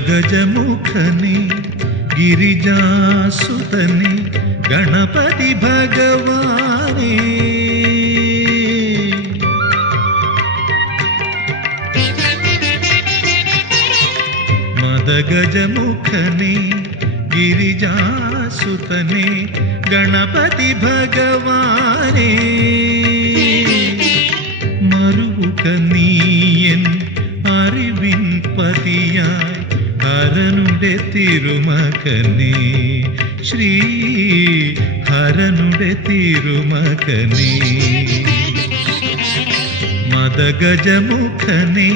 മദഗജമുഖനെ ഗിരിജാസുതനെ ഗണപതി ഭഗവാനേ, മദഗജമുഖനെ ഗിരിജാസുതനെ ഗണപതി ഭഗവാനേ, മറുക നീയൻ അറിവിൻ പതിയായി ഹരനുടെ തിരുമകനേ, ശ്രീ ഹരനുടെ തിരുമകനേ, മദഗജമുഖനെ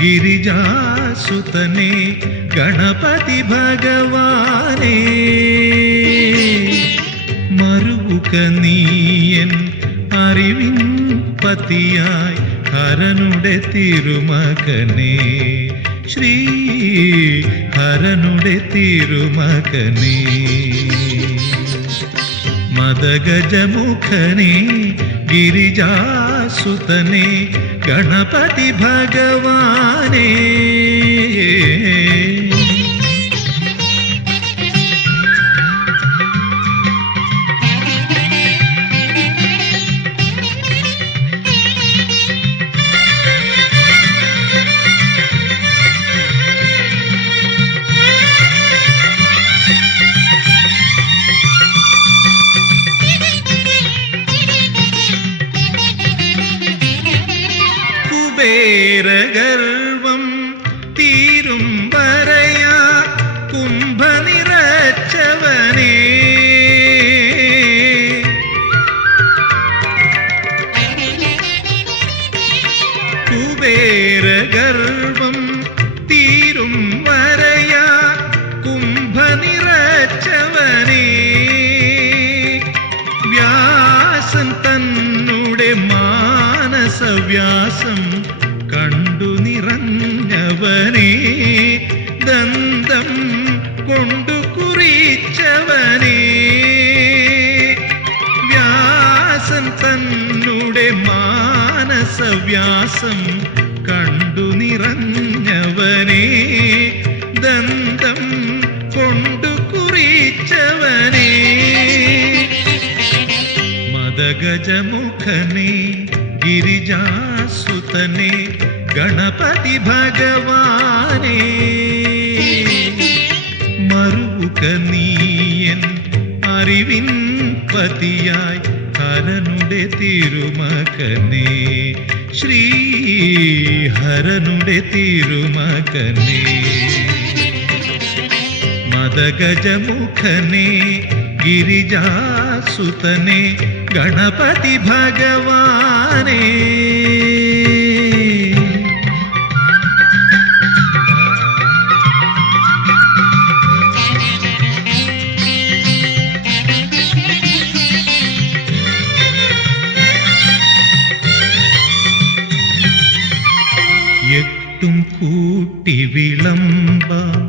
ഗിരിജാസുതനെ ഗണപതി ഭഗവാനേ, മറുക നീയൻ അറിവിൻ പതിയായി ഹരനുടെ തിരുമകനേ, ശ്രീ ഹരനുടെ തിരുമകനേ, മദഗജമുഖനെ ഗിരിജാസുതനെ ഗണപതി ഭഗവാനേ. കുബേരഗർവം തീരും വരയാ കുംഭനിറച്ചവനേ, കുബേരഗർവം തീരും വരയാ കുംഭനിറച്ചവനേ, വ്യാസൻ തന്നുടെ മാനസവ്യാസം കണ്ടു നിറഞ്ഞവനേ, ദന്തം കൊണ്ടു കുറിച്ചവനേ, വ്യാസൻ തന്നുടെ മാനസവ്യാസം കണ്ടു നിറഞ്ഞവനേ, ദന്തം കൊണ്ടു കുറിച്ചവനേ, മദഗജമുഖനെ ഗിരിജാസുതനെ ഗണപതി ഭഗവാനേ, മറുക നീയൻ അറിവിൻ പതിയായി ഹരനുടെ തിരുമകനേ, ശ്രീ ഹരനുടെ തിരുമകനേ, മദഗജമുഖനെ ഗിരിജാസുതനെ ഗണപതി ഭഗവാനേ. എട്ടും കൂട്ടി വിളമ്പാം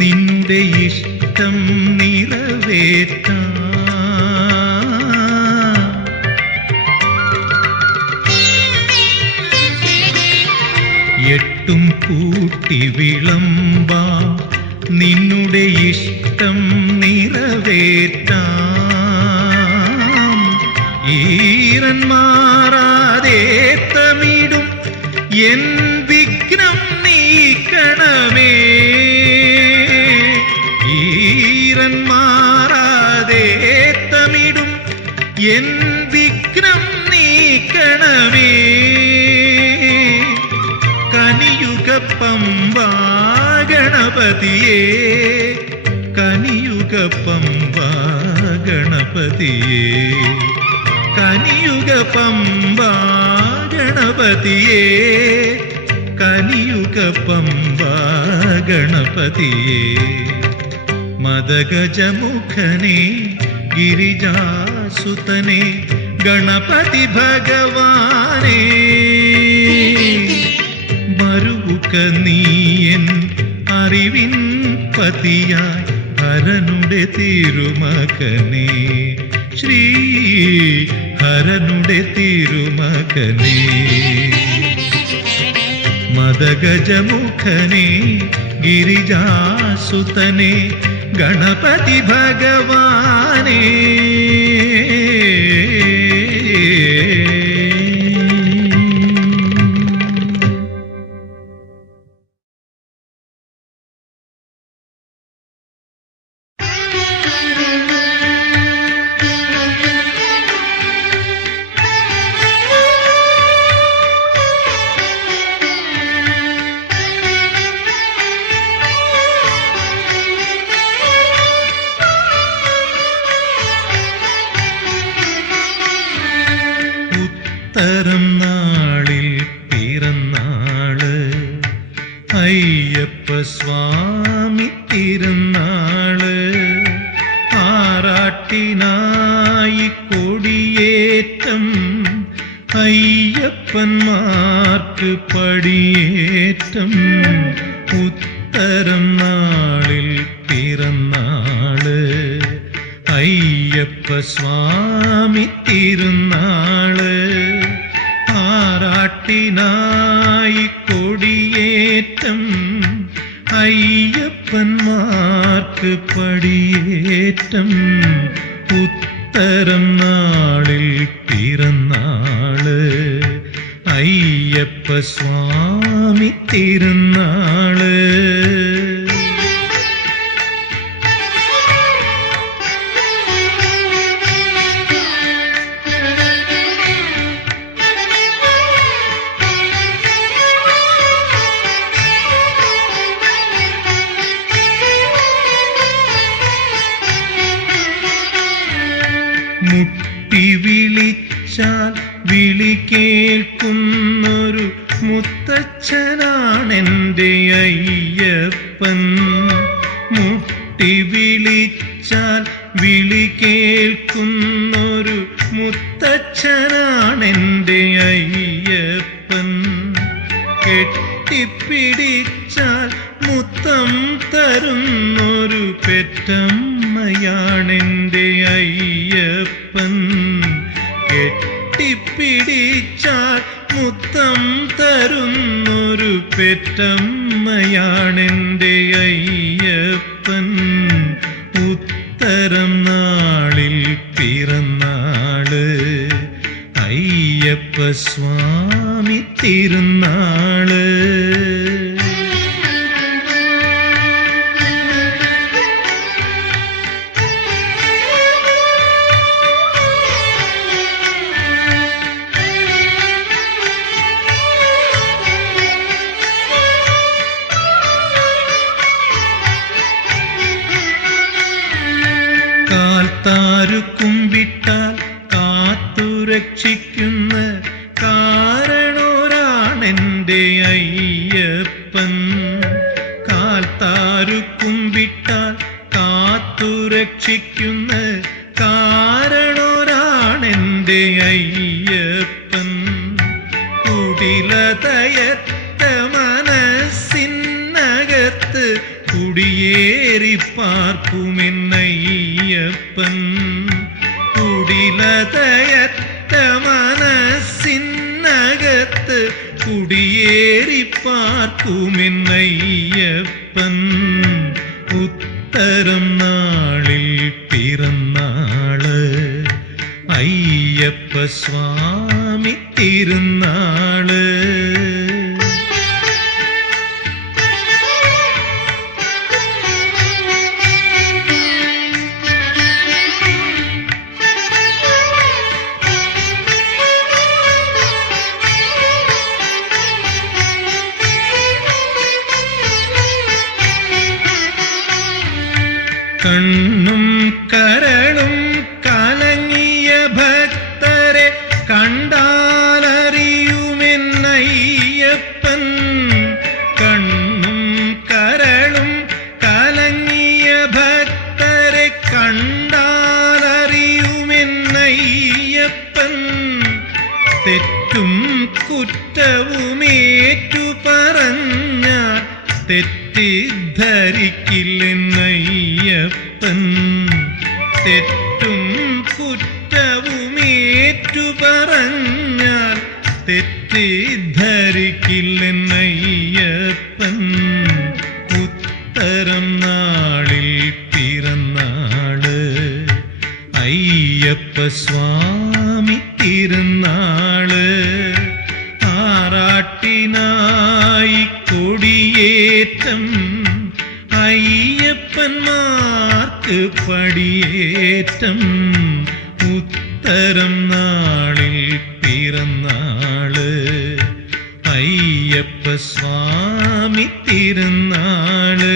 നിന്റെ ഇഷ്ടം നിറവേറ്റാം, എട്ടും കൂട്ടി വിളമ്പാം നിന്നുടെ ഇഷ്ടം നിറവേറ്റാം, ഈറൻ മാറാതെ തമിടും എൻ വിഘ്നം നീക്കണമേ, ഈറൻ മാറാതെ തമിടും എൻ വിഘ്നം നീക്കണമേ, കനിയുഗ പമ്പാ ഗണപതിയേ, കനിയുഗ പമ്പാ ഗണപതിയേ, കനിയുഗ പമ്പാ ഗണപതിയേ, കനിയുഗ പമ്പാ ഗണപതിയേ, മദഗജമുഖനെ ഗിരിജാസുതനെ ഗണപതി ഭഗവാനെ മരുവുക നീയൻ അറിവിൻ പതിയായി ഹരനുടെ തിരുമകനെ ശ്രീ ഹരനുടെ തിരുമകനെ മദഗജമുഖനെ ഗിരിജാസുതനെ ഗണപതി ഭഗവാനെ ഉത്തരം നാളിൽ പിറന്നാള് അയ്യപ്പ സ്വാമി തിരുനാള് ആറാട്ടിനായി കൊടിയേറ്റം അയ്യപ്പന്മാർക്ക് പടിയേറ്റം ഉത്തരം നാളിൽ പിറന്നാള് അയ്യപ്പ സ്വാമി തിരുനാള് ആറാട്ടിനായി കൊടിയേറ്റം അയ്യപ്പന്മാർക്ക് പടിയേറ്റം ഉത്തരം നാളിൽ പിറന്നാള് അയ്യപ്പ സ്വാമി തിരുനാള് മുട്ടി വിളിച്ചാൽ വിളി കേൾക്കുന്നൊരു മുത്തച്ഛനാണെൻ്റെ അയ്യപ്പൻ മുട്ടി വിളിച്ചാൽ വിളി കേൾക്കുന്നൊരു മുത്തച്ഛനാണെൻ്റെ അയ്യപ്പൻ കെട്ടിപ്പിടിച്ചാൽ മുത്തം തരുന്നൊരു പെറ്റമ്മയാണെൻ്റെ അയ്യപ്പൻ കെട്ടിപ്പിടിച്ചാൽ മുത്തം തരുന്നൊരു പെറ്റമ്മയാണെൻ്റെ അയ്യപ്പൻ ഉത്തരം നാളിൽ പിറന്നാള് അയ്യപ്പ സ്വാമി തിരുനാള് കാൽത്താരു കുമ്പിട്ടാൽ കാത്തുരക്ഷിക്കുന്ന കാരണോരാണെൻ്റെ അയ്യപ്പൻ കാൽത്താരു കുമ്പിട്ടാൽ കാത്തുരക്ഷിക്കുന്ന കാരണോരാണെൻ്റെ അയ്യപ്പൻ കുടിലതയറ്റ മനസ്സിനകത്ത് കുടിയേറി പാർക്കുമെന്നയ്യപ്പൻ കുടിലതയറ്റ മനസ്സിനകത്ത് കുടിയേറി പാർക്കുമെന്നയ്യപ്പൻ ഉത്തരം നാളിൽ പിറന്നാള് അയ്യപ്പ സ്വാമി തിരുനാള് കണ്ണും കരളും കലങ്ങിയ ഭക്തരെ കണ്ടാലറിയുമെന്നയ്യപ്പൻ കണ്ണും കരളും കലങ്ങിയ ഭക്തരെ കുറ്റവുമേറ്റു പറഞ്ഞാൽ തെറ്റിദ്ധരിക്കില്ലെന്നയ്യപ്പൻ. തെറ്റും കുറ്റവുമേറ്റു പറഞ്ഞാൽ തെറ്റിദ്ധരിക്കില്ലെന്നയ്യപ്പൻ. ഉത്തരം നാളിൽ പിറന്നാള് അയ്യപ്പ സ്വാമി തിരുനാള്. ആറാട്ടിനായി കൊടിയേറ്റം അയ്യപ്പന്മാർക്ക് പടിയേറ്റം. ഉത്തരം നാളിൽ പിറന്നാള് അയ്യപ്പ സ്വാമി തിരുനാള്.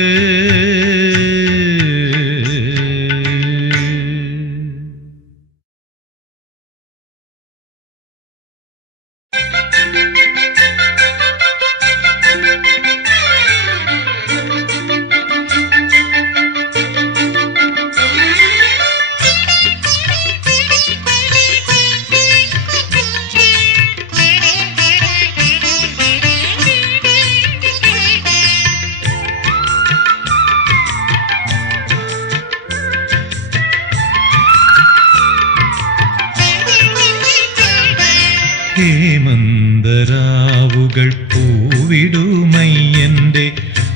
ഹേമന്തരാവുകൾ പൂവിടുമയ്യന്റെ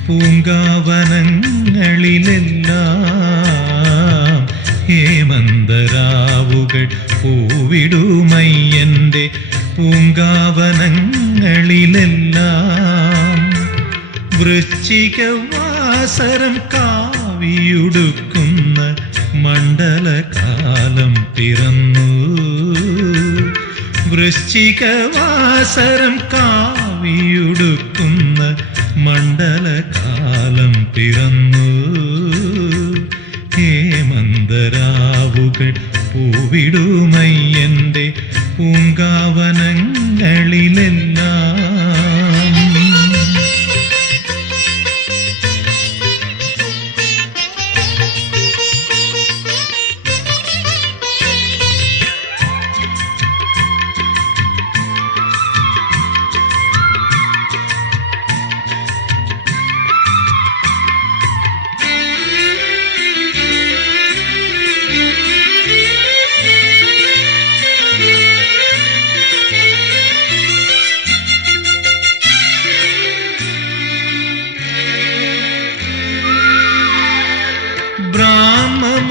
പൂങ്കാവനങ്ങളിലെല്ലാം. ഹേമന്തരാവുകൾ പൂവിടുമയ്യന്റെ പൂങ്കാവനങ്ങളിലെല്ലാം. വൃശ്ചികവാസരം കാവിയുടുക്കുന്ന മണ്ഡലകാലം പിറന്നു. വൃശ്ചികവാസരം കാവിയുടുക്കുന്ന മണ്ഡലകാലം പിറന്നു. ഹേമന്തരാവുകൾ പൂവിടുമയ്യന്റെ പൂങ്കാവനങ്ങളിലെല്ലാം.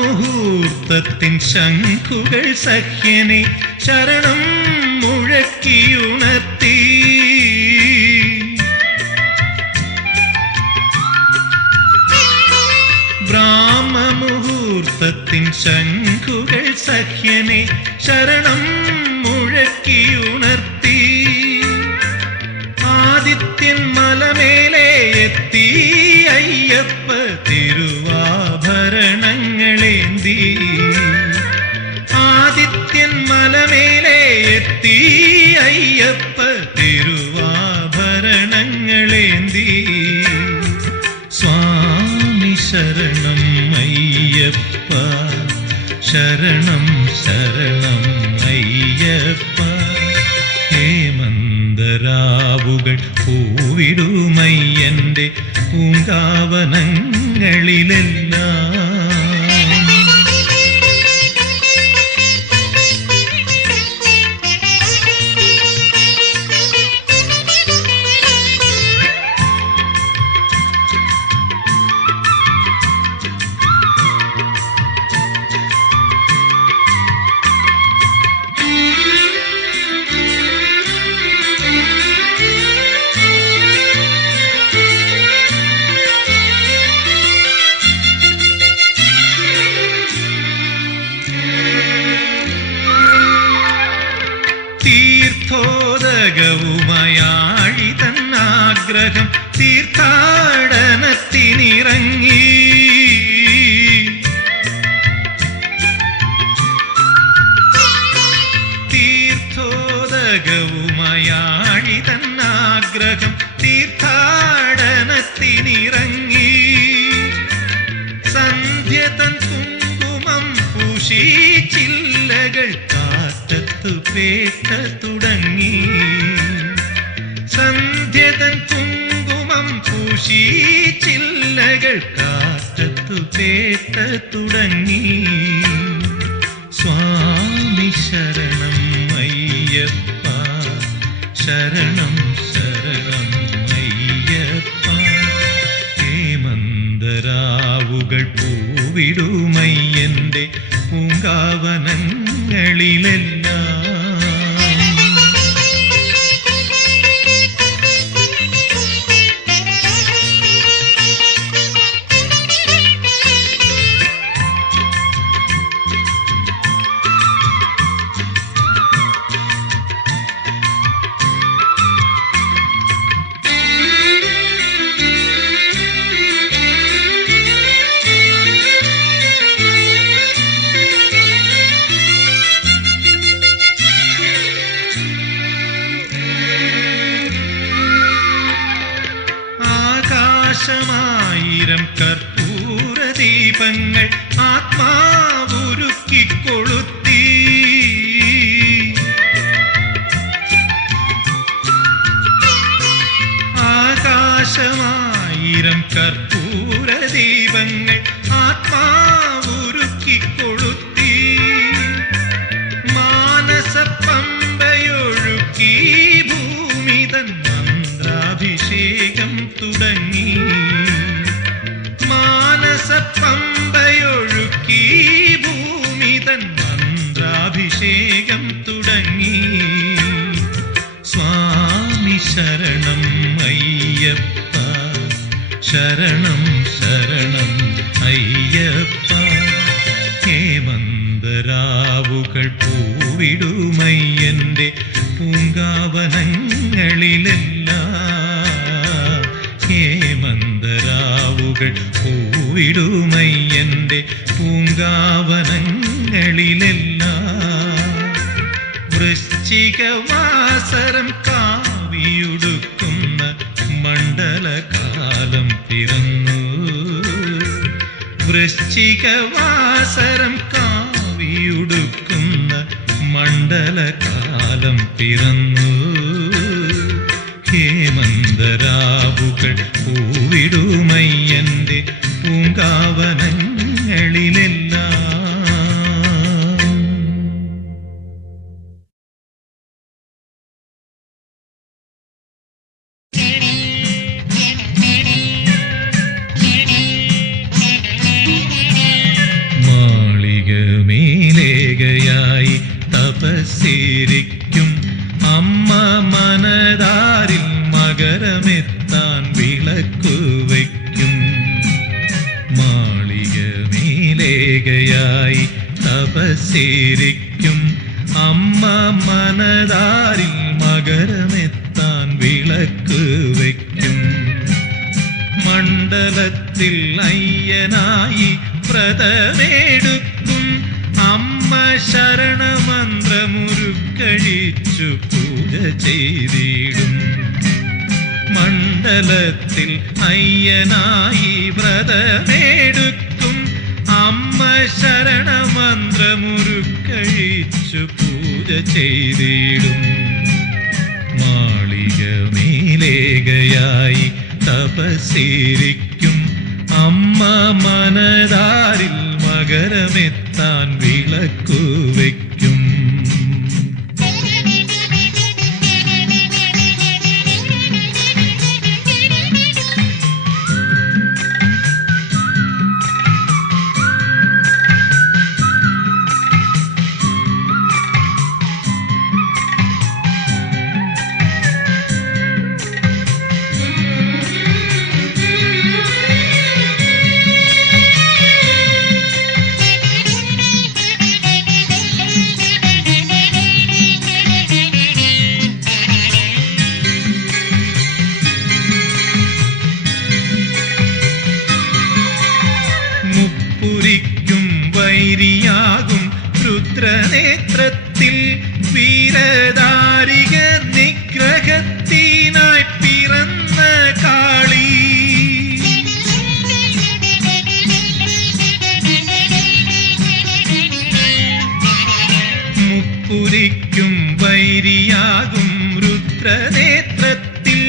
ബ്രാഹ്മമുഹൂർത്തത്തിൻ ശംഖുകൾ സഖ്യനെ ശരണം മുഴക്കിയുണർത്തി. ബ്രാഹ്മമുഹൂർത്തത്തിൻ ശംഖുകൾ സഖ്യനെ ശരണം മുഴക്കിയുണർത്തി. ആദിത്യൻ മലമേലെ എത്തി അയ്യപ്പ തിരുവാഭരണങ്ങളേന്തി. ആദിത്യൻ മലമേലെ എത്തി അയ്യപ്പ തിരുവാഭരണങ്ങളേന്തി. സ്വാമി ശരണം അയ്യപ്പ ശരണം ശരണം അയ്യപ്പ. ഹേമന്തരാവുകൾ പൂവിടുമയ്യന്റെ പൂങ്കാവനങ്ങളിലെല്ലാം. തീർത്ഥോദകവുമായാഴിതന്നാഗ്രഹം തീർത്ഥാടനത്തിനിറങ്ങി. തീർത്ഥോദകവുമായാഴിതന്നാഗ്രഹം തീർത്ഥാടനത്തിനിറങ്ങി. സന്ധ്യ തൻ കുങ്കുമം പൂശി ചില്ലകൾ കാറ്റത്തു പേട്ട തുടങ്ങി. തൻ കുങ്കുമം പൂശി ചില്ലകൾ കാറ്റത്തു പേട്ട തുടങ്ങി. സ്വാമി ശരണം അയ്യപ്പ, ശരണം ശരണം അയ്യപ്പ. ഹേമന്തരാവുകൾ പൂവിടുമയ്യന്റെ പൂങ്കാവനങ്ങളിലെല്ലാം. ആകാശമായിരം കർപ്പൂര ദീപങ്ങൾ ആത്മാവുരുക്കിക്കൊളുത്തി. ആകാശമായിരം കർപ്പൂര ദീപങ്ങൾ ആത്മാവുരുക്കിക്കൊളുത്തി. മാനസ പമ്പയൊഴുക്കി ഭൂമി തൻ മന്ത്രാഭിഷേകം തുടങ്ങി. മാനസ പമ്പയൊഴുക്കി ഭൂമി തൻ മന്ത്രാഭിഷേകം തുടങ്ങി. സ്വാമി ശരണം അയ്യപ്പ, ശരണം ശരണം അയ്യപ്പ. ഹേമന്തരാവുകൾ പൂവിടുമയ്യന്റെ പൂങ്കാവനങ്ങളിലെല്ലാം. ഹേമന്തരാവുകൾ പൂവിടുമയ്യന്റെ പൂങ്കാവനങ്ങളിലെല്ലാം. വൃശ്ചികവാസരം കാവിയുടുക്കുന്ന മണ്ഡലകാലം പിറന്നു. വൃശ്ചികവാസരം കാവിയുടുക്കുന്ന മണ്ഡലകാലം പിറന്നു. ഹേമന്തരാവുകൾ പൂവിടുമയ്യന്റെ പൂങ്കാവനങ്ങളിലെല്ലാം. മാളികമേലേകയായി തപസ്സിരിക്കും അമ്മ മനതാരിൽ മകരമെത്താൻ വിളക്കു വയ്ക്കും. മാളികമേലേകയായി തപസ്സിരിക്കും അമ്മ മനതാരിൽ മകരമെത്താൻ വിളക്കു വയ്ക്കും. മണ്ഡലത്തിൽ അയ്യനായി വ്രതമെടുക്കും അമ്മ ശരണമന്ത്രമുരുക്കഴിച്ചു പൂജ ചെയ്തിടും. മണ്ഡലത്തിൽ അയ്യനായി വ്രതമെടുക്കും അമ്മ ശരണമന്ത്രമുരുക്കഴിച്ചു പൂജ ചെയ്തിടും. മാളികമേലേകയായി തപസ്സിരിക്കും അമ്മ മനതാരിൽ മകരമെത്താൻ വിളക്കു വയ്ക്കും. മുപ്പുരിക്കും വൈരിയാകും രുദ്രനേത്രത്തിൽ വീരധാരിക നിഗ്രഹത്തിനായി പിറന്ന കാളി. മുപ്പുരിക്കും വൈരിയാകും രുദ്രനേത്രത്തിൽ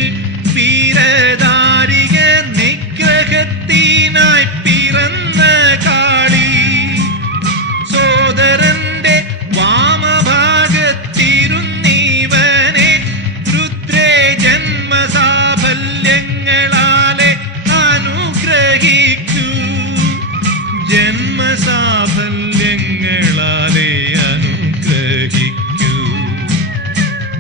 സാഫല്യങ്ങളാലെ അനുഗ്രഹിക്കൂ.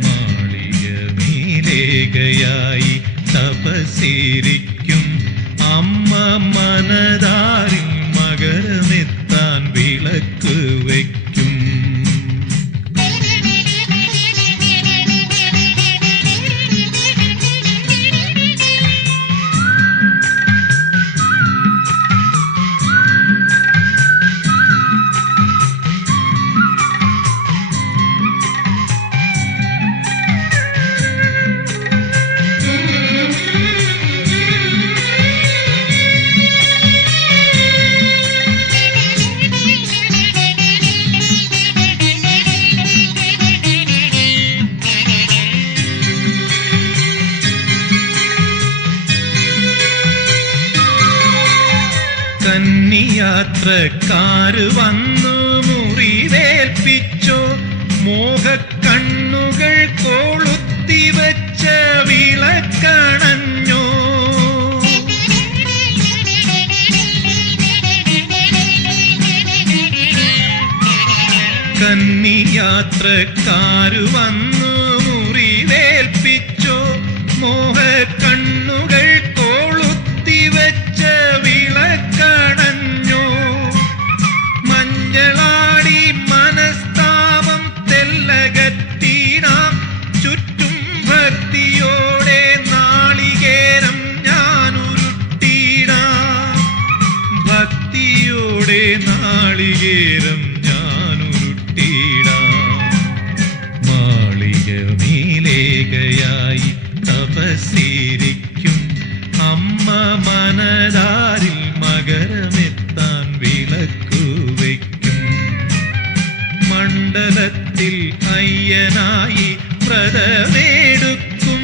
മാളിക മേലേകയായി തപസ്സിരിക്കും അമ്മ മനതാരിൽ മകരമെത്താൻ വിളക്ക് വയ്ക്കും. കന്നിയാത്രക്കാര് വന്നു മുറിവേൽപ്പിച്ചോ, മോഹക്കണ്ണുകൾ കൊളുത്തിവച്ച വിളക്കണഞ്ഞോ. കന്നിയാത്രക്കാര് വന്നു മുറിവേൽപ്പിച്ചോ, മോഹക്കണ്ണുകൾ കൊളുത്തിവച്ച വിളക്കണഞ്ഞോ. മഞ്ഞളാടി മനസ്താപം തെല്ലകറ്റീടാം, ചുറ്റും ഭക്തിയോടെ നാളികേരം ഞാനുരുട്ടിടാം. ഭക്തിയോടെ നാളികേരം ഞാനുരുട്ടിടാം. മാളിക മേലേകയായി തപസ്സിരിക്കും അമ്മ മനതാരിൽ മകരമെത്താൻ വിളക്കു വയ്ക്കും. മണ്ഡലത്തിൽ അയ്യനായി വ്രതമെടുക്കും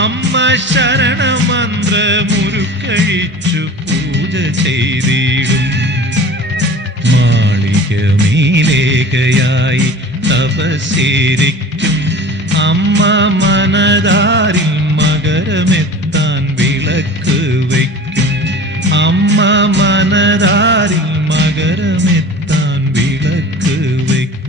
അമ്മ ശരണമന്ത്രമുരുക്കഴിച്ചു പൂജ ചെയ്തിടും. മാളിക മേലേകയായി തപസ്സിരിക്കും അമ്മ മനതാരിൽ മകരമെത്താൻ വിളക്ക് വയ്ക്കും. അമ്മ മനതാരിൽ മകരമെത്താൻ വിളക്ക് വയ്ക്കും.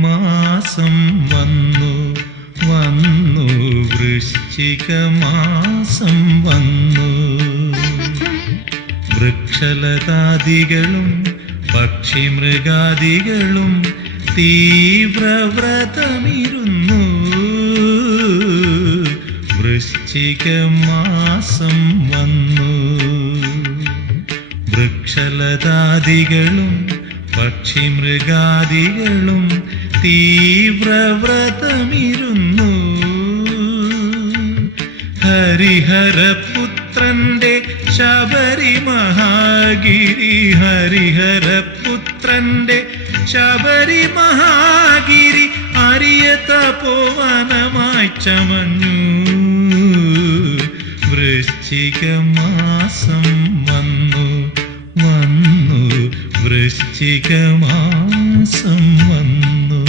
വൃശ്ചികമാസം വന്നു വന്നു വൃശ്ചികമാസം വന്നു. വൃക്ഷലതാദികളും പക്ഷിമൃഗാദികളും തീവ്രവ്രതമിരുന്നു. വൃശ്ചികമാസം വന്നു. വൃക്ഷലതാദികളും പക്ഷിമൃഗാദികളും തീവ്രവ്രതമിരുന്നു. ഹരിഹരപുത്രന്റെ ശബരി മഹാഗിരി, ഹരിഹരപുത്രന്റെ ശബരി മഹാഗിരി അരിയ തപോവനമായി ചമഞ്ഞു. വൃശ്ചികമാസം വന്നു വന്നു വൃശ്ചികമാസം വന്നു.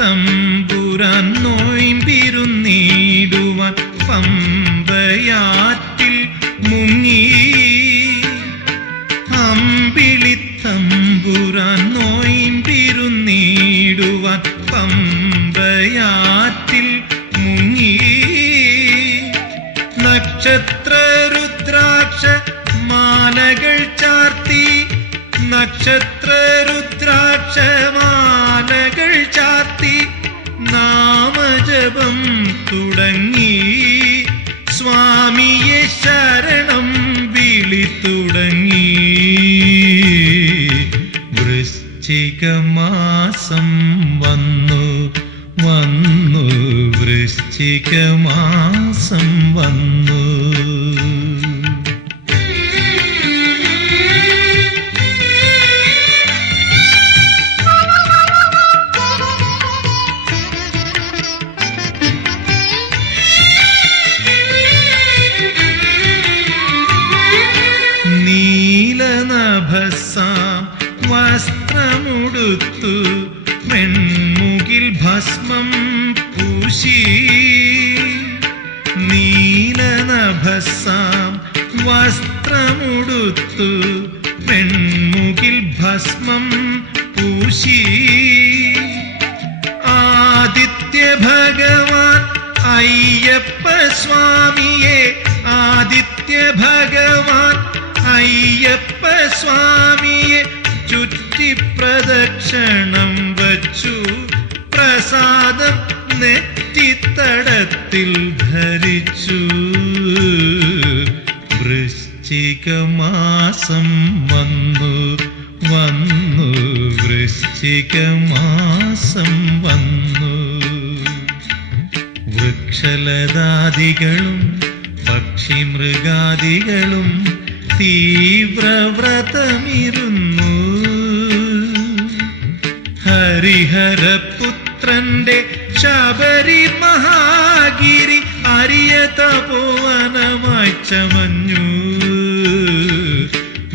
അമ്പിളിത്തമ്പുരാൻ നോയിമ്പിരുന്നീടുവാൻ പമ്പയാറ്റിൽ മുങ്ങി. അമ്പിളിത്തമ്പുരാൻ നോയിമ്പിരുന്നീടുവാൻ പമ്പയാറ്റിൽ മുങ്ങി. നക്ഷത്ര രുദ്രാക്ഷ മാലകൾ ചാർത്തി, നക്ഷത്ര രുദ്രാക്ഷ മാലകൾ ചാർത്തി നാമജപം തുടങ്ങി. സ്വാമിയെ ശരണം വിളി തുടങ്ങി. വൃശ്ചികമാസം വന്നു വന്നു വൃശ്ചികമാസം വന്നു. നീലനഭസാം വസ്ത്രമുടുത്തു വെൺമുകിൽ ഭസ്മം പൂശി. നീലനഭസാം വസ്ത്രമുടുത്തു വെൺമുകിൽ ഭസ്മം പൂശി. ആദിത്യ ഭഗവാൻ അയ്യപ്പ സ്വാമിയെ ആദിത്യ ഭഗവാൻ അയ്യപ്പ സ്വാമിയെ ചുറ്റി പ്രദക്ഷിണം വച്ചു. പ്രസാദം നെറ്റിത്തടത്തിൽ ധരിച്ചു. വൃശ്ചികമാസം വന്നു വന്നു വൃശ്ചികമാസം വന്നു. വൃക്ഷലതാദികളും പക്ഷിമൃഗാദികളും തീവ്രവ്രതമിരുന്നു. ഹരിഹരപുത്രന്റെ ശബരി മഹാഗിരി അരിയ തപോവനമായി ചമഞ്ഞു.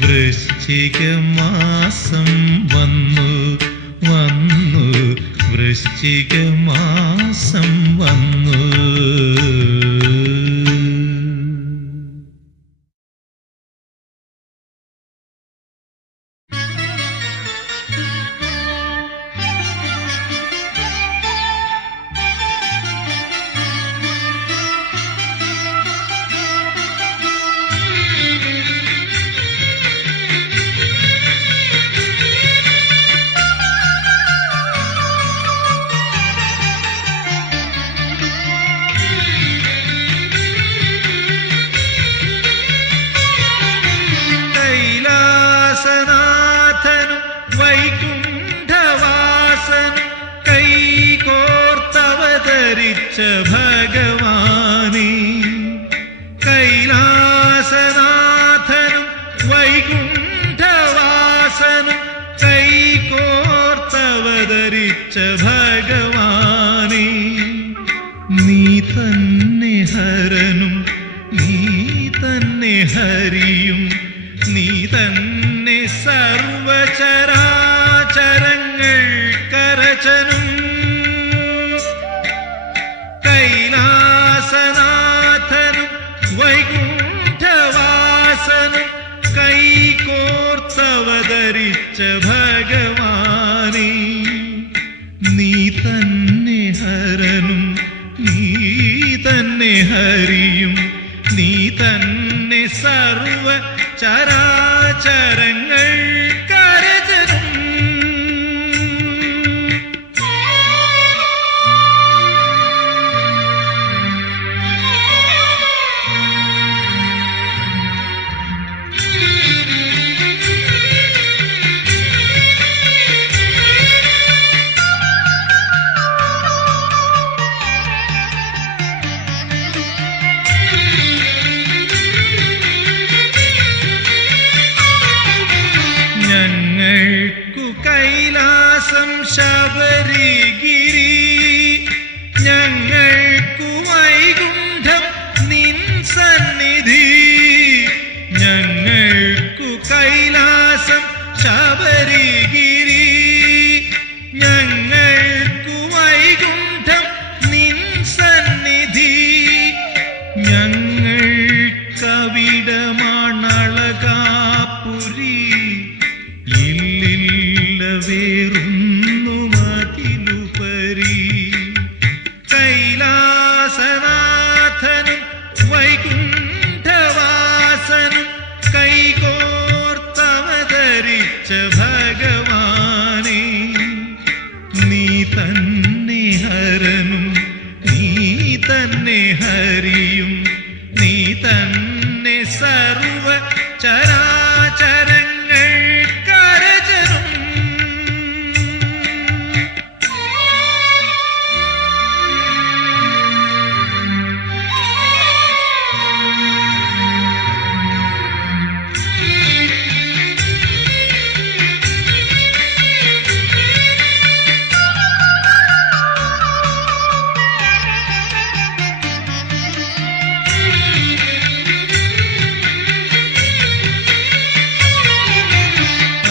വൃശ്ചികമാസം വന്നു വന്നു വൃശ്ചികമാസം വന്നു. ഭഗവാനേ കൈലാസനാഥനും വൈകുണ്ഠവാസനും കൈകോർത്തവതരിച്ച ഭഗവാനേ. നീ തന്നെ ഹരനും നീ തന്നെ ഹരിയും നീ തന്നെ സർവചരാചരങ്ങൾ കരചനും. കൈലാസനാഥനും വൈകുണ്ഠവാസനും കൈകോർത്തവതരിച്ച ഭഗവാനേ. നീ തന്നെ ഹരനും നീ തന്നെ ഹരിയും നീ തന്നെ സർവ ചരാചരങ്ങൾ കരചനും. ഞങ്ങൾക്കു കൈലാസം ശബരിഗിരി ഞങ്ങൾക്കു വൈകുണ്ഠം നിൻ സന്നിധി. ഞങ്ങൾക്കു കൈലാസം ശബരിഗിരി ഞങ്ങൾക്കു വൈകുണ്ഠം നിൻ സന്നിധി. ഞങ്ങൾക്കവിടമാണളകാപുരി ഇല്ലില്ല വേറുന്നു മതിലുപരി. കൈലാസനാഥനും വൈകുണ്ഠവാസനും കൈകോർത്തവതരിച്ച ഭഗവാനേ. നീ തന്നെ ഹരനും നീ തന്നെ ഹരിയും തന്നെ സർവ ചരാചരങ്ങൾ കരചരം.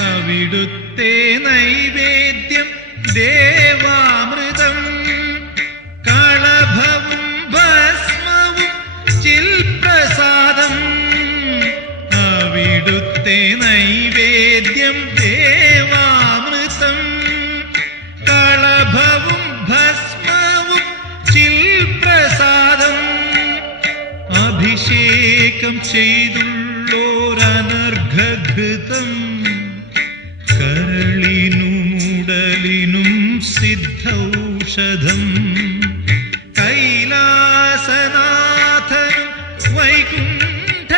അവിടുത്തെ നൈവേദ്യം ദേവാമൃതം, കളഭവും ഭസ്മവും ചിൽപ്രസാദം. അവിടുത്തെ നൈവേദ്യം ദേവാമൃതം, കളഭവും ഭസ്മവും ചിൽപ്രസാദം. അഭിഷേകം ചെയ്തുള്ളോരനർഘഘൃതം, കരളിനും ഉടലിനും സിദ്ധൌഷധം. കൈലാസനാഥനും വൈകുണ്ഠവാസനും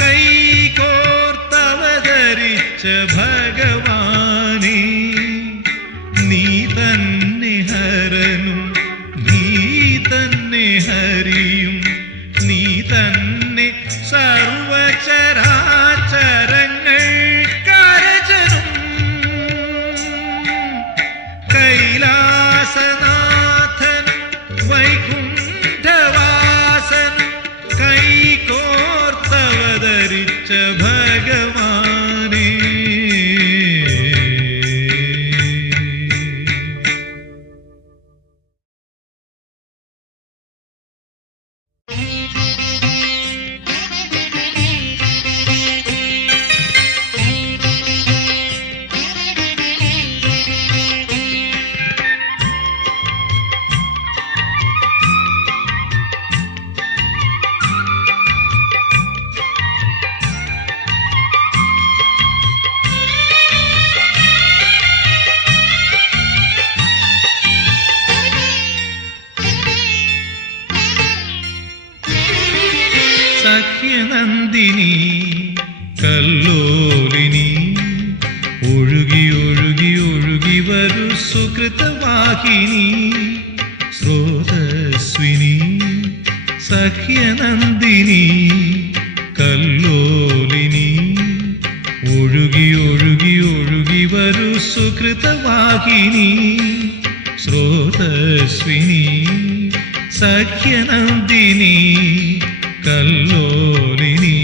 കൈകോർത്തവതരിച്ച ഭഗവാനേ, നീ തന്നെ ഹരനും നീ തന്നെ ഹരിയും, നീ തന്നെ സർവചരാചരങ്ങൾ കരചരം. കൈലാസനാഥൻ വൈകുണ്ഠവാസൻ കൈകോർത്തവതരിച്ച ഭഗവാനേ. സഖ്യനന്ദിനി കല്ലോലിനി, ഒഴുകി ഒഴുകി ഒഴുകി വരൂ സുകൃതവാഹിനി സ്രോതസ്വിനി. സഖ്യനന്ദിനി കല്ലോലിനി, ഒഴുകി ഒഴുകി ഒഴുകി വരൂ സുകൃതവാഹിനി സ്രോതസ്വിനി. സഖ്യനന്ദിനി കല്ലോലിനി.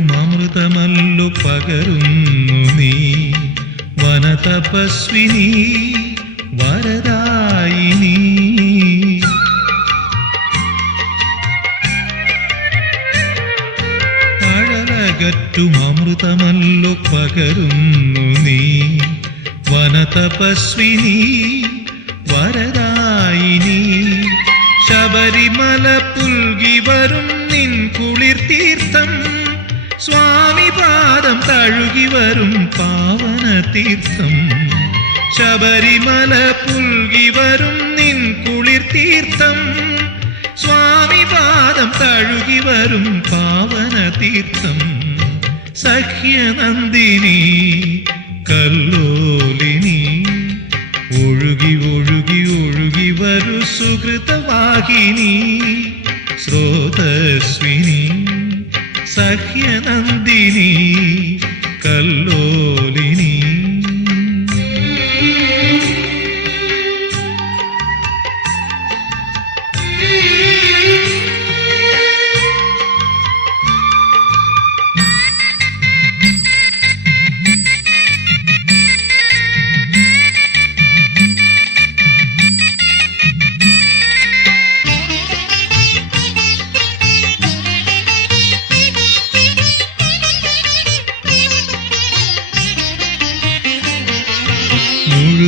അഴലകറ്റുമൃതമല്ലു പകരുന്നു നീ, വനതപസ്വിനി വരദായിനി. അഴലകറ്റുമൃതമല്ലു പകരുന്നു നീ, വനതപസ്വിനി വരദായിനി. ശബരിമല പുൽകി വരും നിൻ കുളിർ തീർത്ഥം, സ്വാമി പാദം തഴുകി വരും പാവന തീർത്ഥം. ശബരിമല പുൽകി വരും നിൻ കുളിർ തീർത്ഥം, സ്വാമി പാദം തഴുകി വരും പാവന തീർത്ഥം. സഖ്യനന്ദിനി കല്ലോലിനി, ഒഴുകി ഒഴുകി ഒഴുകി വരൂ സുകൃതവാഹിനി സ്രോതസ്വിനി. സഖ്യനന്ദിനി കല്ലോലിനി.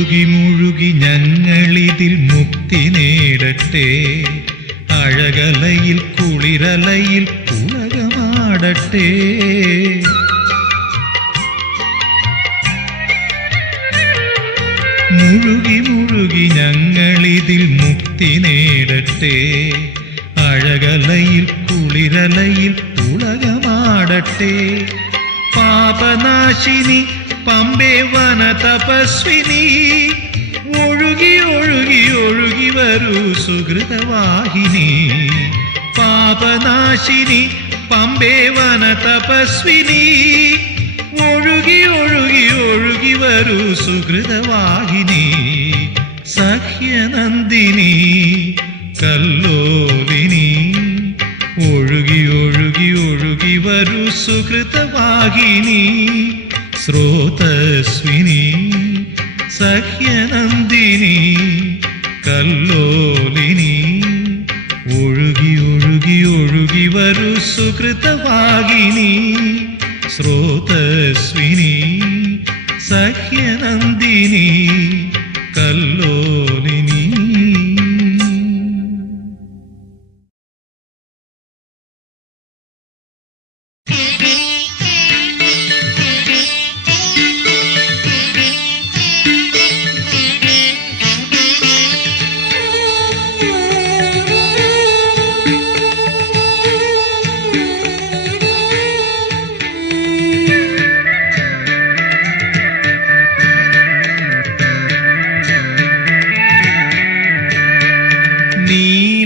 മുഴുകി മുഴുകി ഞങ്ങളിതിൽ മുക്തി നേടട്ടെ. അഴകലയിൽ കുളിരലയിൽ ഉലകമാടട്ടെ. മുഴുകി മുഴുകി ഞങ്ങളിതിൽ മുക്തി നേടട്ടെ. അഴകലയിൽ കുളിരലയിൽ ഉലകമാടട്ടെ. പാപനാശിനി പമ്പേ വന തപസ്വിനി, ഒഴുകി ഒഴുകി ഒഴുകി വരൂ സുഹൃതവാഹിനി. പാപനാശിനി പമ്പേ വന തപസ്വിനി, ഒഴുകി ഒഴുകി ഒഴുകി വരൂ സുഹൃതവാഹിനി. സഖ്യനന്ദിനി കല്ലോലിനി, ഒഴുകി ഒഴുകി ഒഴുകി വരൂ സുഹൃതവാഹിനി. സ്രോതസ്വിനി സഖ്യനന്ദിനി കല്ലോലിനി, ഒഴുകി ഒഴുകി ഒഴുകി വരൂ സുഹൃതവാഹിനി. സ്രോതസ്വിനി സഖ്യനന്ദിനി കല്ലോലിനി.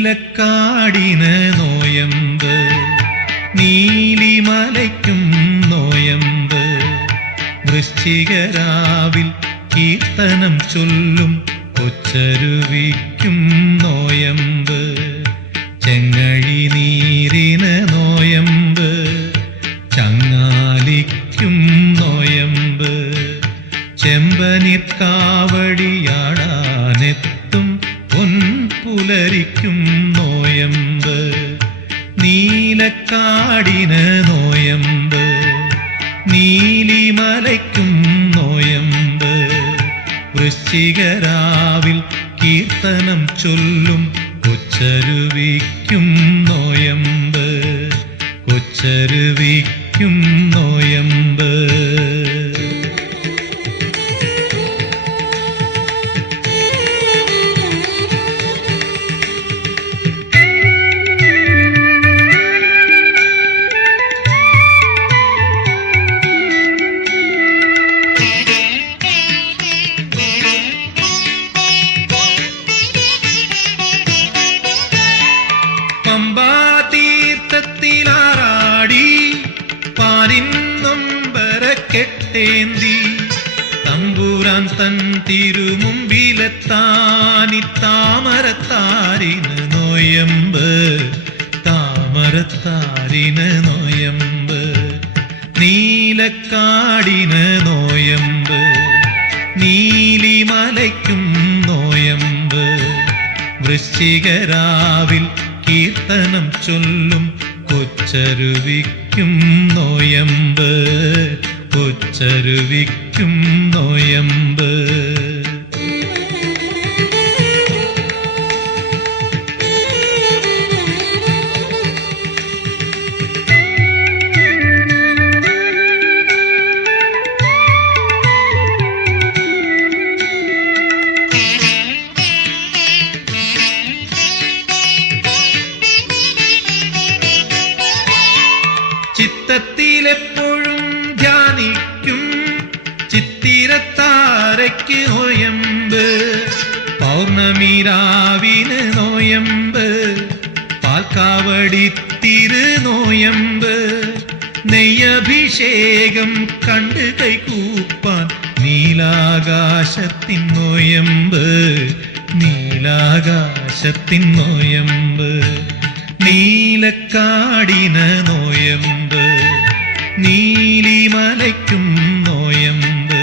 നീലക്കാടിന് നോയമ്പ്, നീലിമലയ്ക്കും നോയമ്പ്. വൃശ്ചികരാവിൽ കീർത്തനം ചൊല്ലും കൊച്ചരുവിക്കും നോയമ്പ്. ചെങ്ങഴി നീരിന് നോയമ്പ്, ചങ്ങാലിക്കും നോയമ്പ്. ചെമ്പനിർക്കാവടിയാടാനെത്തും പൊൻപുലരിക്കും നോയമ്പ്. നീലക്കാടിന് നോയമ്പ്, നീലിമലയ്ക്കും നോയമ്പ്. വൃശ്ചികരാവിൽ കീർത്തനം ചൊല്ലും കൊച്ചരുവിക്കും നോയമ്പ്. കൊച്ചരുവിക്കും നോയമ്പ്. പമ്പാതീർത്ഥത്തിലാറാടി പാരിന്നൊമ്പരക്കെട്ടേന്തി, തമ്പുരാൻ തൻ തിരുമുമ്പിലെത്താനി താമരത്താരിന് നോയമ്പ്. താമരത്താരിന് നോയമ്പ്. നീലക്കാടിന് നോയമ്പ്, നീലിമലയ്ക്കും നോയമ്പ്. വൃശ്ചികരാവിൽ കീർത്തനം ചൊല്ലും കൊച്ചരുവിക്കും നോയമ്പ്. കൊച്ചരുവിക്കും നോയമ്പ്. ചിത്തത്തിലെപ്പോഴും ധ്യാനിക്കും ചിത്തിരത്താരയ്ക്ക് നോയമ്പ്. പൗർണമി രാവിന് നോയമ്പ്, പാൽക്കാവടി തിരുനോയമ്പ്. നെയ്യഭിഷേകം കണ്ട് കൈകൂപ്പാൻ നീലാകാശത്തിൻ നോയമ്പ്. നീലാകാശത്തിൻ നോയമ്പ്. നീലക്കാടിന് നോയമ്പ്, നീലിമലയ്ക്കും നോയമ്പ്.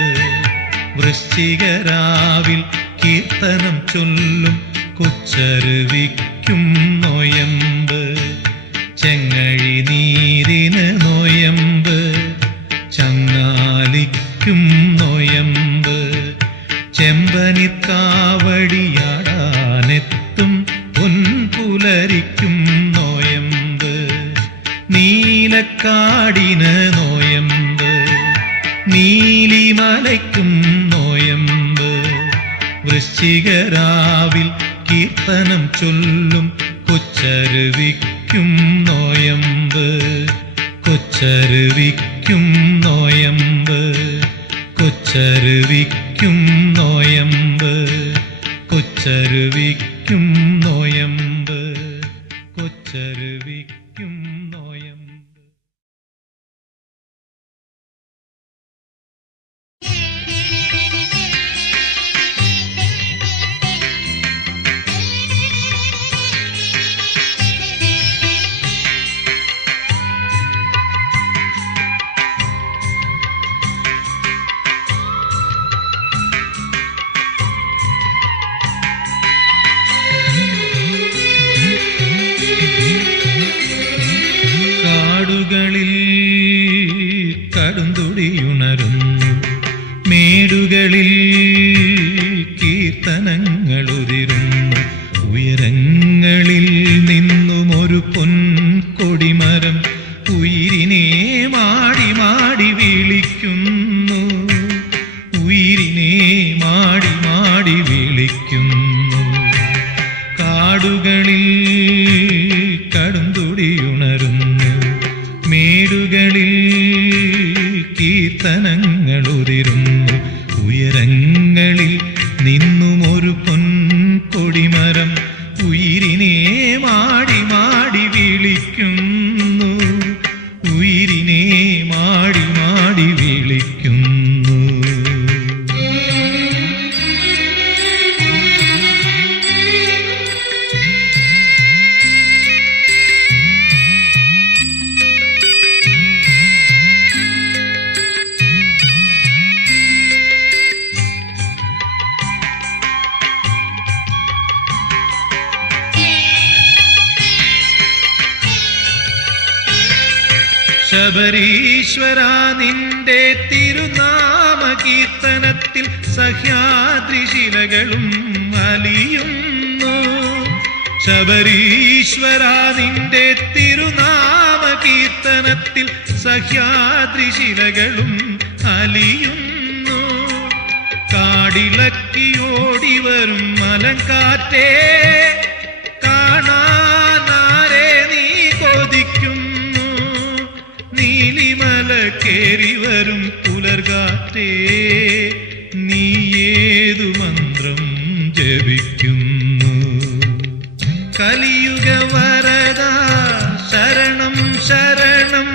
വൃശ്ചികരാവിൽ കീർത്തനം ചൊല്ലും കൊച്ചരുവിക്കും നോയമ്പ്. ചെങ്ങഴി നീരിന് നോയമ്പ്, ചങ്ങാലിക്കും നോയമ്പ്. ചെമ്പൻ കാടിന് നോയമ്പ്, നീലിമലയ്ക്കും നോയമ്പ്. വൃശ്ചികരാവിൽ കീർത്തനം ചൊല്ലും കൊച്ചരുവിക്കും നോയമ്പ്, കൊച്ചരുവിക്കും നോയമ്പ്, കൊച്ചരുവിക്കും നോയമ്പ്, കൊച്ചരുവിക്കും നോയമ്പ്, കൊച്ചരുവിക്കും നോയമ്പ്. കാടുകളിൽ കടുന്തുടിയുണരുന്നു, മേടുകളിൽ കീർത്തനങ്ങളുതിരുന്നു. ഉയരങ്ങളിൽ നിന്നും ഒരു പൊൻകൊടിമരം ഉയിരിനെ മാടി മാടി വിളിക്കുന്നു, ഉയിരിനെ മാടി മാടി വിളിക്കുന്നു. കാടുകളിൽ കടുന്തുടിയുണരുന്നു, മേടുകളിൽ കീർത്തനങ്ങളുതിരുന്നു. ഉയരങ്ങളിൽ നിന്നും ഒരു പൊൻകൊടിമരം ഉയിരിനെ മാടി മാടി വിളിക്കുന്നു, ഉയിരിനെ മാടി മാടി വിളിക്കുന്നു. ശബരീശ്വര നിന്റെ തിരുനാമ കീർത്തനത്തിൽ സഹ്യാദ്രിശിലകളും അലിയുന്നു. ശബരീശ്വര നിന്റെ തിരുനാമ കീർത്തനത്തിൽ സഹ്യാദ്രിശിലകളും അലിയുന്നു. കാടിളക്കിയോടി വരും മലങ്കാറ്റേ, കാണാനാരെ നീ കൊതിക്കുന്നു. നീലിമല കേറി വരും പുലർകാറ്റേ, നീ ഏതു മന്ത്രം ജപിക്കുന്നു. കലിയുഗ വരദ ശരണം ശരണം,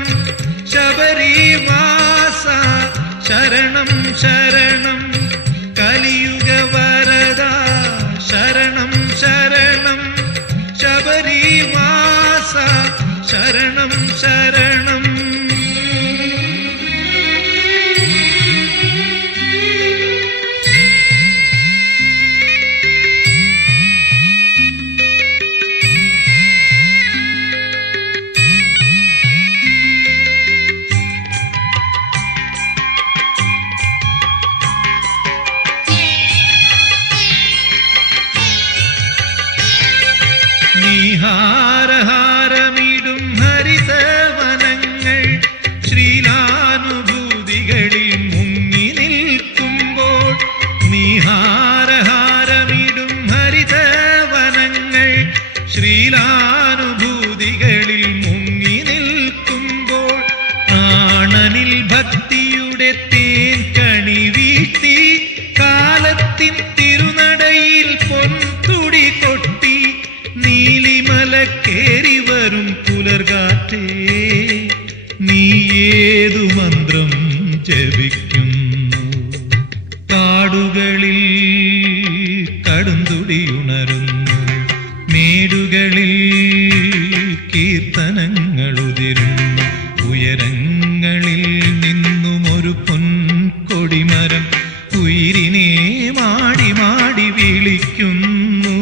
ശബരിവാസ ശരണം ശരണം. കലിയുഗ വരദ ശരണം ശരണം, ശബരിവാസ ശരണം ശരണം. നീഹാരഹാരമിടും ഹരിതവനങ്ങൾ ശ്രീലാനുഭൂതികളിൽ മുങ്ങി നിൽക്കുമ്പോൾ, നീഹാരഹാരമിടും ഹരിതവനങ്ങൾ ശ്രീലാനുഭൂതികളിൽ മുങ്ങി നിൽക്കുമ്പോൾ, ആണനിൽ ഭക്തിയുടെ തേൻ കണി വീഴ്ത്തി കാലത്തിൻ തിരുനടയിൽ പൊൻതുടി കൊട്ടി. നീലിമല കേറി വരും പുലർകാറ്റേ, നീ ഏതു മന്ത്രം ജപിക്കുന്നു. കാടുകളിൽ കടുന്തുടിയുണരുന്നു, മേടുകളിൽ കീർത്തനങ്ങളുതിരുന്നു. ഉയരങ്ങളിൽ നിന്നും ഒരു പൊൻകൊടിമരം ഉയിരിനെ മാടി മാടി വിളിക്കുന്നു,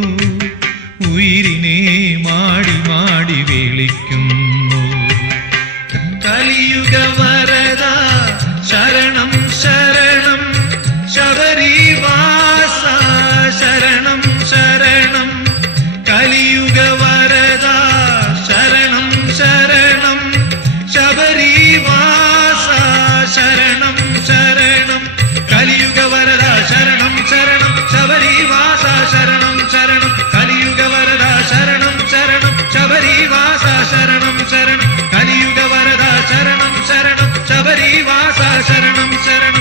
ഉയിരിനെ മാടി മാടി വിളിക്കുന്നു. കലിയുഗ വരദ ശരണം ശരണം, ശബരിവാസ ശരണം ശരണം. കലിയുഗ വരദ ശരണം ശരണം, ശബരി ശരണം ശരണം കലിയുഗ വരദ ശരണം ശരണം ശബരിവാസ ശരണം ശരണം